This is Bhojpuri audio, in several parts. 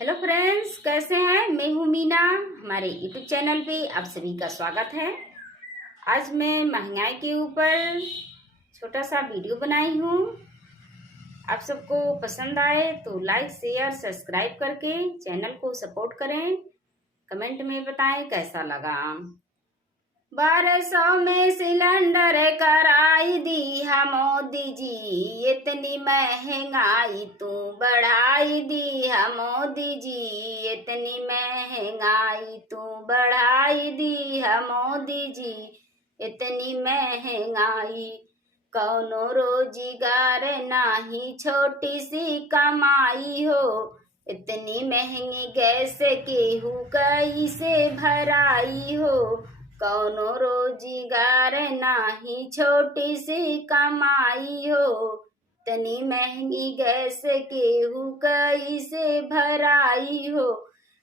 हेलो फ्रेंड्स, कैसे हैं? मैं हूँ मीना। हमारे यूट्यूब चैनल पे आप सभी का स्वागत है। आज मैं महंगाई के ऊपर छोटा सा वीडियो बनाई हूँ। आप सबको पसंद आए तो लाइक शेयर सब्सक्राइब करके चैनल को सपोर्ट करें। कमेंट में बताएं कैसा लगा। 1200 में सिलेंडर कराई दी है मोदी जी, इतनी महंगाई तू बढ़ाई दी है मोदी जी, इतनी महंगाई तू बढ़ाई दी है मोदी जी, इतनी महंगाई। कौनो रोजगार नाही, छोटी सी कमाई हो, इतनी महंगी गैस केहू कैसे भराई हो। कौनो रोजगार नाही, छोटी सी कमाई हो, इतनी महंगी गैस केहू कैसे भराई हो।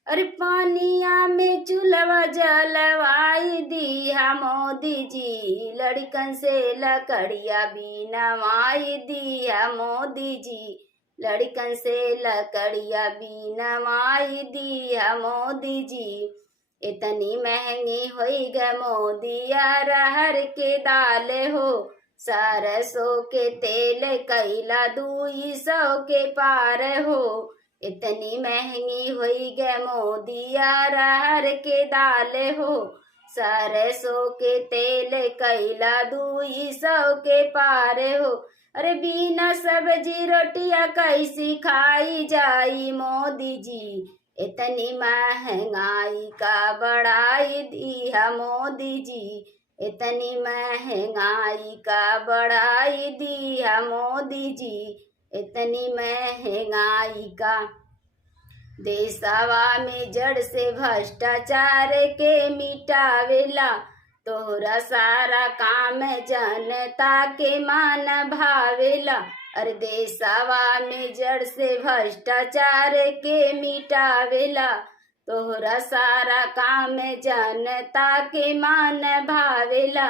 अरे पानिया में चूल्हा जलवाई दिया मोदी जी, लड़कन से लकड़िया भी नवाई दिया मोदी जी, लड़कन से लकड़िया भी नवाई दिया मोदी जी। इतनी महंगी हुई ग मोदिया, अरहर के दाल हो, सरसों के तेल कैला 200 के पार हो। इतनी महंगी हुई ग मोदिया, अरहर के दाल हो, सरसों के तेल कैला 200 के पार हो। अरे बिना सब्जी रोटिया कैसी खाई जाई मोदी जी, इतनी महंगाई का बढ़ाई दी है मोदी जी, इतनी महंगाई का बढ़ाई दी है मोदी जी, इतनी महंगाई का। देशवा में जड़ से भ्रष्टाचार के मिटावेला, तोहरा सारा काम जनता के मान भावेला। अरे देशवा में जड़ से भ्रष्टाचार के मिटावेला, तोहरा सारा काम जनता के मान भावेला।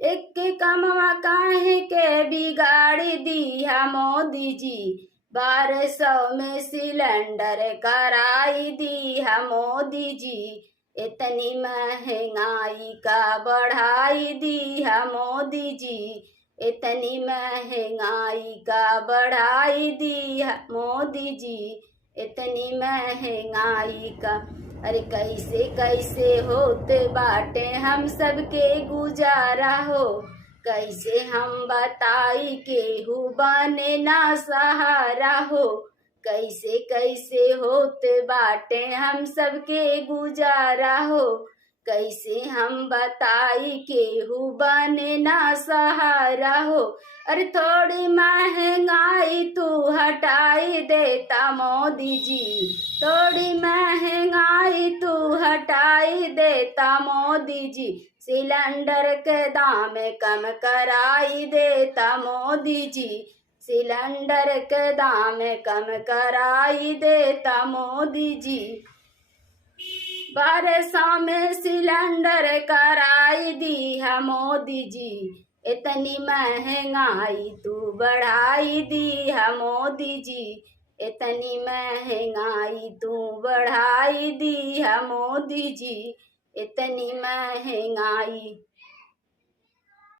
एक के कमवा काहे के बिगाड़ी दिया मोदी जी, 1200 में सिलेंडर कराई दिया मोदी जी, इतनी महंगाई का बढ़ाई दिया मोदी जी, इतनी महंगाई का बढ़ाई दिया मोदी जी, इतनी महंगाई का। अरे कैसे कैसे होते बाटे हम सबके गुजारा हो, कैसे हम बताई केहू बने ना सहारा हो। कैसे कैसे होते बाटे हम सबके गुजारा हो, कैसे हम बताई केहू बने ना सहारा हो। अरे थोड़ी महंगाई तू हटाई देता मोदी जी, थोड़ी महंगाई तू हटाई देता मोदी जी, सिलेंडर के दाम कम कराई देता मोदी जी, सिलेंडर के दाम कम कराई देता मोदी जी। 1200 में सिलेंडर कराई दी है मोदी जी, इतनी महंगाई तू बढ़ाई दी है मोदी जी, इतनी महंगाई तू बढ़ाई दी है मोदी जी, इतनी महंगाई।